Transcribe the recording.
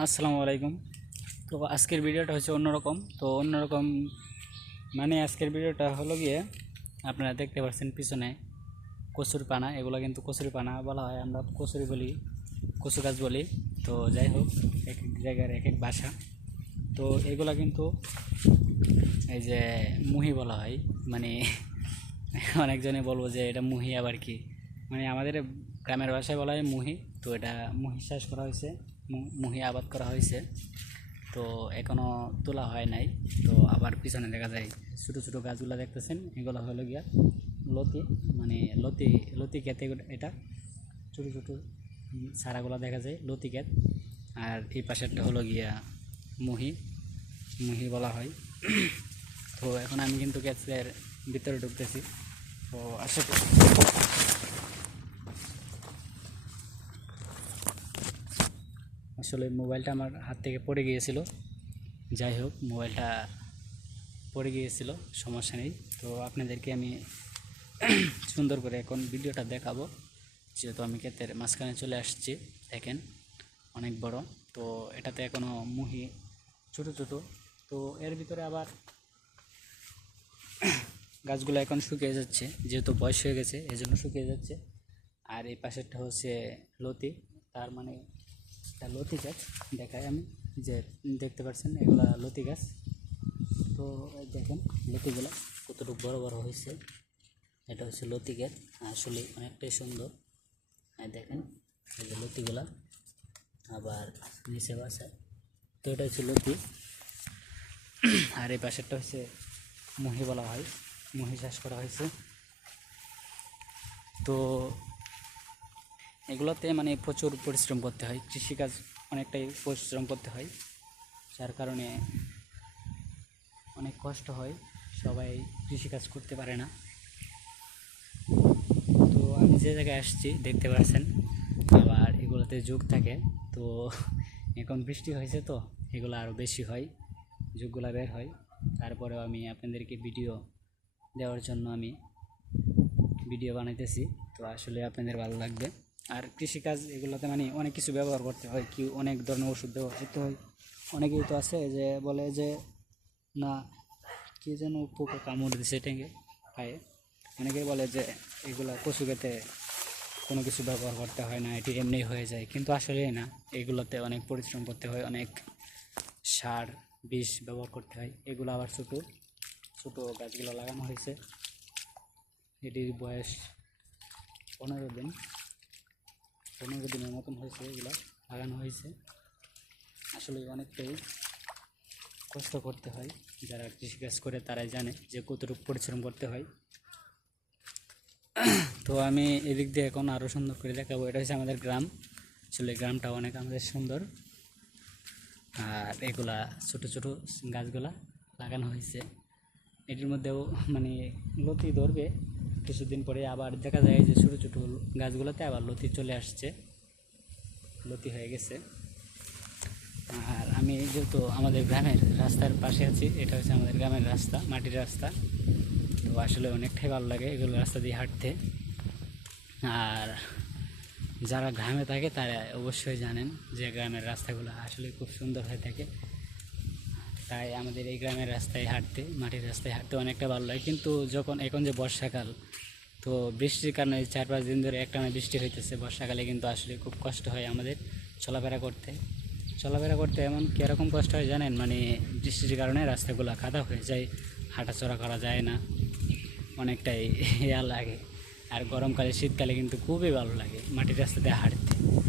আসসালামু আলাইকুম। তো আজকের ভিডিওটা হচ্ছে অন্যরকম। তো অন্যরকম মানে আজকের ভিডিওটা হলো গিয়ে আপনারা দেখতে পাচ্ছেন পিছনে কচুর পানা। এগুলো কিন্তু কচুরি পানা বলা হয়, আমরা কচুরি বলি, কচু গাছ বলি। তো যাই হোক, এক এক জায়গার এক এক বাসা তো এগুলা কিন্তু এই যে মুহি বলা হয়। মানে অনেকজনে বলব যে এটা মুহি আবার কি? মানে আমাদের গ্রামের ভাষায় বলা হয় মুহি। তো এটা মুহি চাষ করা হয়েছে। মুহি আবাদ করা হয়েছে। তো এখনও তোলা হয় নাই। তো আবার পিছনে দেখা যায় ছোটো ছোটো গাছগুলো দেখতেছেন এগুলো হলো গিয়া লতি মানে লতি লতি ক্ষেত এটা ছোটো ছোটো উম, চারাগুলো দেখা যায় লতি ক্ষেত। আর এই পাশেরটা হলো গিয়া মুহি মুহি বলা হয়। তো এখন আমি কিন্তু গ্যাসের ভিতরে ঢুকতেছি। তো আশা করি আসলে মোবাইলটা আমার হাত থেকে পড়ে গিয়েছিল। যাই হোক, মোবাইলটা পড়ে গিয়েছিল, সমস্যা নেই। তো আপনাদেরকে আমি সুন্দর করে এখন ভিডিওটা দেখাবো। যেহেতু আমি ক্ষেতের মাঝখানে চলে আসছি, দেখেন, অনেক বড়। তো এটাতে এখনও মুহি ছোটো ছোটো। তো এর ভিতরে আবার গাছগুলো এখন শুকিয়ে যাচ্ছে, যেহেতু বয়স হয়ে গেছে, এজন্য শুকিয়ে যাচ্ছে। আর এই পাশেরটা হচ্ছে লতি, তার মানে এটা লতি গাছ দেখাই আমি, যে দেখতে পাচ্ছেন এগুলা লতি গাছ। তো দেখেন লতিগুলো কতটুকু বড় বড় হয়েছে। এটা হচ্ছে লতি গাছ, আসলে অনেকটাই সুন্দর। দেখেন এই যে লতিগুলা আবার নিচে বাসা তো এটা হচ্ছে লতি। আর এই পাশেরটা হচ্ছে মহি বলা হয়, মহি চাষ করা হয়েছে। তো এগুলোতে মানে প্রচুর পরিশ্রম করতে হয়। কৃষিকাজ অনেকটাই পরিশ্রম করতে হয়। যার কারণে অনেক কষ্ট হয়। সবাই কৃষিকাজ করতে পারে না। তো আমি যে জায়গায় আসছি, দেখতে পাচ্ছেন, আবার এগুলোতে যুগ থাকে। তো এখন বৃষ্টি হয়েছে তো, এগুলো আরও বেশি হয়, যুগগুলো বের হয়। তারপরেও আমি আপনাদেরকে ভিডিও দেওয়ার জন্য আমি ভিডিও বানাইতেছি। তো আসলে আপনাদের ভালো লাগবে। আর কৃষিকাজ এগুলোতে মানে অনেক কিছু ব্যবহার করতে হয়, কি অনেক ধরনের ওষুধ ব্যবহার করতে হয়। অনেকেই তো আছে যে বলে যে, না, কি যেন পোকা কামড় দিছে টেঙ্গে পায়ে অনেকেই বলে যে, এগুলা কচু খেতে কোনো কিছু ব্যবহার করতে হয় না, এটি এমনি হয়ে যায়। কিন্তু আসলে না, এগুলোতে অনেক পরিশ্রম করতে হয়, অনেক সার, বিষ ব্যবহার করতে হয়। এগুলো আবার ছোটো ছোটো গাছগুলো লাগানো হয়েছে। এটির বয়স পনেরো দিন। পনেরো দিনের মতন হয়েছে, এগুলো লাগানো হয়েছে। আসলে অনেকটাই কষ্ট করতে হয়, যারা কৃষিকাজ করে তারাই জানে যে কতটুকু পরিশ্রম করতে হয়। তো আমি এদিক দিয়ে এখন আরও সুন্দর করে দেখাবো। এটা হচ্ছে আমাদের গ্রাম। আসলে গ্রামটা অনেক আমাদের সুন্দর। আর এগুলা ছোট ছোট গাছগুলা লাগানো হয়েছে। এটির মধ্যেও মানে লতি ধরবে। কিছুদিন পরে আবার দেখা যায় যে ছোটো ছোটো গাছগুলোতে আবার লতি চলে আসছে। লতি হয়ে গেছে। আর আমি যেহেতু আমাদের গ্রামের রাস্তার পাশে আছি, এটা হচ্ছে আমাদের গ্রামের রাস্তা, মাটির রাস্তা। তো আসলে অনেকটাই ভালো লাগে এগুলো রাস্তা দিয়ে হাঁটতে। আর যারা গ্রামে থাকে তারা অবশ্যই জানেন যে গ্রামের রাস্তাগুলো আসলে খুব সুন্দর হয়ে থাকে। তাই আমাদের এই গ্রামের রাস্তায় হাঁটতে, মাটির রাস্তায় হাঁটতে অনেকটা ভালো লাগে। কিন্তু যখন, এখন যে বর্ষাকাল, তো বৃষ্টির কারণে চার পাঁচ দিন ধরে একটানা বৃষ্টি হইতেছে। বর্ষাকালে কিন্তু আসলে খুব কষ্ট হয় আমাদের চলাফেরা করতে। চলাফেরা করতে এমন কীরকম কষ্ট হয় জানেন? মানে বৃষ্টির কারণে রাস্তাগুলো কাদা হয়ে যায়, হাঁটাচলা করা যায় না, অনেকটাই ইয়া লাগে। আর গরমকালে, শীতকালে কিন্তু খুবই ভালো লাগে মাটির রাস্তাতে হাঁটতে।